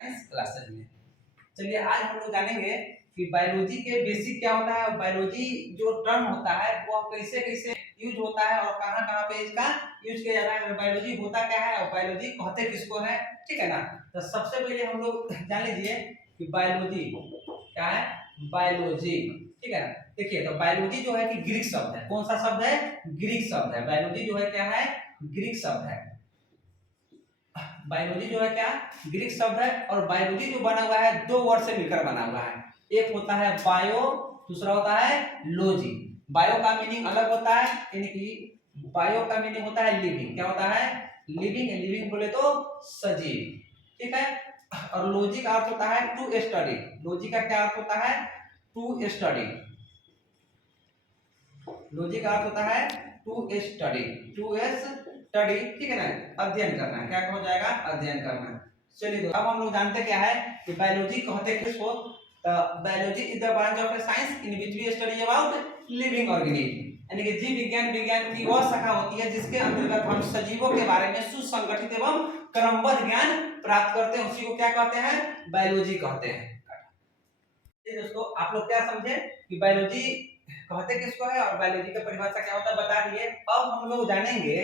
Classes में। चलिए आज हम लोग जानेंगे कि बायोलॉजी के बेसिक क्या होता है, बायोलॉजी जो टर्म होता है वो कैसे कैसे यूज होता है और कहाँ कहाँ पे इसका यूज किया जाता है, बायोलॉजी होता क्या है और बायोलॉजी कहते किसको है, ठीक है ना। तो सबसे पहले हम लोग जान लीजिए कि बायोलॉजी क्या है, बायोलॉजी, ठीक है ना। देखिए तो बायोलॉजी जो है कि ग्रीक शब्द है, कौन सा शब्द है, ग्रीक शब्द है। बायोलॉजी जो है क्या है, ग्रीक शब्द है। बायोलॉजी जो है क्या, ग्रीक शब्द है। और बायोलॉजी जो बना हुआ है दो वर्ड से मिलकर बना हुआ है, एक होता है बायो, दूसरा होता है लॉजी। बायो का मीनिंग अलग होता है, यानी कि बायो का मीनिंग होता है लिविंग, क्या होता है, लिविंग। लिविंग बोले तो सजीव, ठीक है। और लॉजी का अर्थ होता है टू स्टडी। लॉजी का क्या अर्थ होता है, टू स्टडी। लॉजी का अर्थ होता है टू स्टडी, टू स्टडी, ठीक है ना, अध्ययन करना। क्या हो जाएगा, अध्ययन करना। चलिए अब हम लोग जानते क्या है कि बायोलॉजी कहते किसको। Biology is the branch of science in which we study about living organism, यानी कि जीव विज्ञान, विज्ञान की वह शाखा होती है जिसके अंतर्गत हम सजीवों के बारे में सुसंगठित एवं क्रमबद्ध ज्ञान प्राप्त करते हैं, उसी को क्या कहते हैं, बायोलॉजी कहते हैं। दोस्तों आप लोग क्या समझे कि बायोलॉजी कहते किसको है और बायोलॉजी का परिभाषा क्या होता है बता दिए। अब हम लोग जानेंगे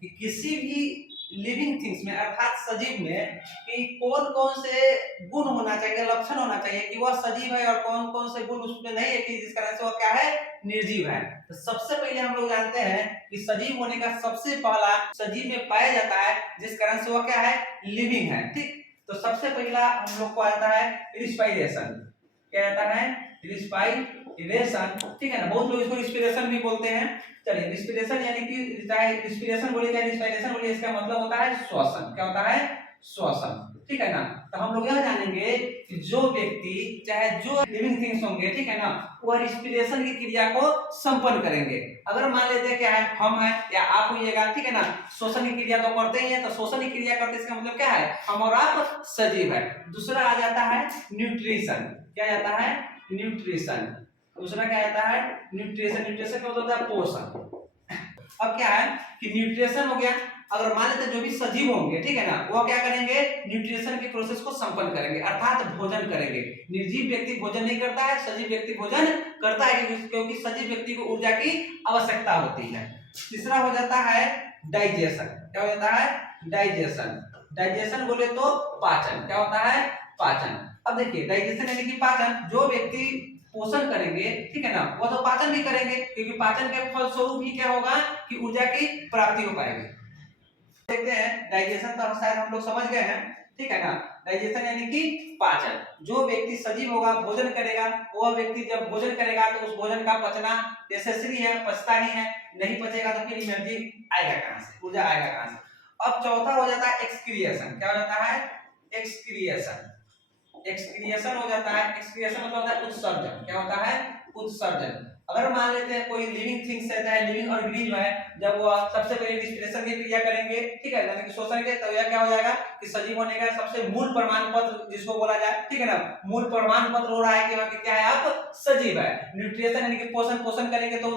कि किसी भी लिविंग थिंग्स में अर्थात सजीव में कि कौन कौन से गुण होना चाहिए, लक्षण होना चाहिए कि वह सजीव है और कौन कौन से गुण उसमें नहीं है कि जिस कारण से वह क्या है, निर्जीव है। तो सबसे पहले हम लोग जानते हैं कि सजीव होने का सबसे पहला सजीव में पाया जाता है जिस कारण से वह क्या है, लिविंग है, ठीक। तो सबसे पहला हम लोग को आता है रिस्पायरेशन। क्या आता है, रिस्पायरेशन, ठीक है ना। बहुत लोग इसको रिस्पिरेशन भी बोलते हैं। चलिए रिस्पिरेशन यानी कि चाहे रिस्पिरेशन बोलिए चाहे रिस्पायरेशन बोलिए, इसका मतलब होता है श्वसन। क्या होता है, श्वसन, ठीक है ना। तो हम लोग यह जानेंगे कि जो व्यक्ति चाहे जो लिविंग थिंग्स होंगे, ठीक है ना, वह रिस्पिरेशन की क्रिया को संपन्न करेंगे। अगर मान लेते क्या है, हम है या आप होइएगा, ठीक है ना, श्वसन की क्रिया तो करते ही है, तो श्वसन की क्रिया करते इसका मतलब क्या है, हम और आप सजीव है। दूसरा आ जाता है न्यूट्रिशन। क्या आता है, न्यूट्रिशन। दूसरा क्या आता है, न्यूट्रिशन। न्यूट्रिशन का मतलब होता है पोषण। अब क्या है कि न्यूट्रिशन हो गया, अगर मान लेते जो भी सजीव होंगे, ठीक है ना, वो क्या करेंगे, न्यूट्रिशन के प्रोसेस को संपन्न करेंगे अर्थात भोजन करेंगे। निर्जीव व्यक्ति भोजन नहीं करता है, सजीव व्यक्ति भोजन करता है क्योंकि सजीव व्यक्ति को ऊर्जा की आवश्यकता होती है। तीसरा हो जाता है डाइजेशन। क्या हो जाता है, डाइजेशन। डाइजेशन बोले तो पाचन। क्या होता है, पाचन। अब देखिए डाइजेशन यानी कि पाचन, जो व्यक्ति पोषण करेंगे, ठीक है ना, वो तो पाचन भी करेंगे क्योंकि पाचन के फलस्वरूप ही क्या होगा कि ऊर्जा की प्राप्ति हो पाएगी। देखते हैं डाइजेशन तो शायद हम लोग समझ गए हैं, ठीक है ना। डाइजेशन यानी कि पाचन, जो व्यक्ति सजीव होगा भोजन करेगा, वह व्यक्ति जब भोजन करेगा तो उस भोजन का पचना नेसेसरी है, पचता ही है, नहीं पचेगा तो फिर एनर्जी आएगा कहां से, ऊर्जा आएगा कहां से। अब चौथा हो जाता है एक्सक्रिएशन। क्या हो जाता है, एक्सक्रिएशन। एक्सक्रिएशन हो जाता है, एक्सक्रिएशन मतलब होता है उत्सर्जन। क्या होता है, उत्सर्जन। अगर मान लेते हैं कोई लिविंग थिंग्स रहता है, लिविंग ऑर्गेनिज्म है, जब वो सबसे पहले रिस्पिरेशन की क्रिया करेंगे, ठीक है, यानी कि श्वसन के, तो यह क्या हो जाएगा कि सजीव होने का सबसे मूल प्रमाण पत्र जिसको बोला जाए, ठीक है ना, मूल प्रमाण पत्र हो रहा है कि क्या है, आप सजीव है। न्यूट्रिशन यानी कि पोषण, पोषण करेंगे तो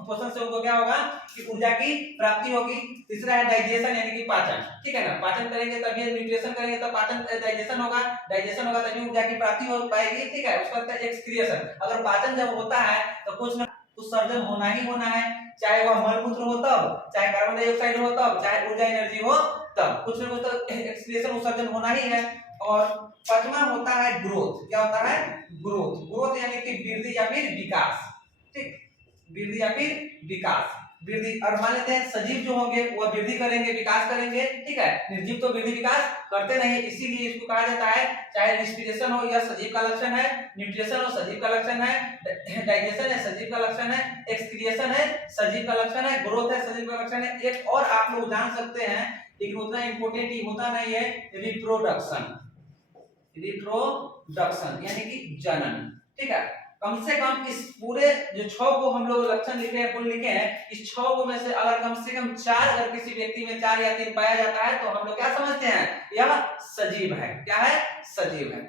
पोषण से उनको क्या होगा कि ऊर्जा की प्राप्ति होगी। तीसरा है डाइजेशन यानी कि पाचन, ठीक है ना, पाचन करेंगे तभी न्यूट्रिशन करेंगे तो पाचन डाइजेशन होगा, डाइजेशन होगा तभी ऊर्जा की प्राप्ति हो पाएगी, ठीक है। उसका होता है एक्सक्रिएशन। अगर पाचन जब होता है तो कुछ ना उत्सर्जन होना ही होना है, चाहे वह मलमूत्र हो तब, चाहे कार्बन डाइऑक्साइड हो तब, चाहे ऊर्जा एनर्जी हो तब, कुछ ना कुछ तो एक्सक्रिएशन उत्सर्जन होना ही है। और पांचवा होता है ग्रोथ। क्या होता है, ग्रोथ। ग्रोथ यानी कि वृद्धि या फिर विकास, ठीक, वृद्धि या फिर विकास, वृद्धि। और मान लेते हैं सजीव जो होंगे वह वृद्धि करेंगे, विकास करेंगे, ठीक है, निर्जीव तो वृद्धि विकास करते नहीं, इसीलिए इसको कहा जाता है, चाहे रिस्पिरेशन हो यह सजीव का लक्षण है, न्यूट्रिशन हो सजीव का लक्षण है, डाइजेशन है सजीव का लक्षण है, एक्सक्रिएशन है सजीव का लक्षण है, ग्रोथ है सजीव का लक्षण है। एक और आप लोग जान सकते हैं लेकिन उतना इंपोर्टेंट ही होता नहीं है, रिप्रोडक्शन। रिप्रोडक्शन यानी कि जनन, ठीक है। कम से कम इस पूरे जो 6 को हम लोग लक्षण लिखे हैं, गुण लिखे हैं, इस 6 को में से अगर कम से कम 4 अगर किसी व्यक्ति में 4 या 3 पाया जाता है तो हम लोग क्या समझते हैं, यह सजीव है। क्या है, सजीव है।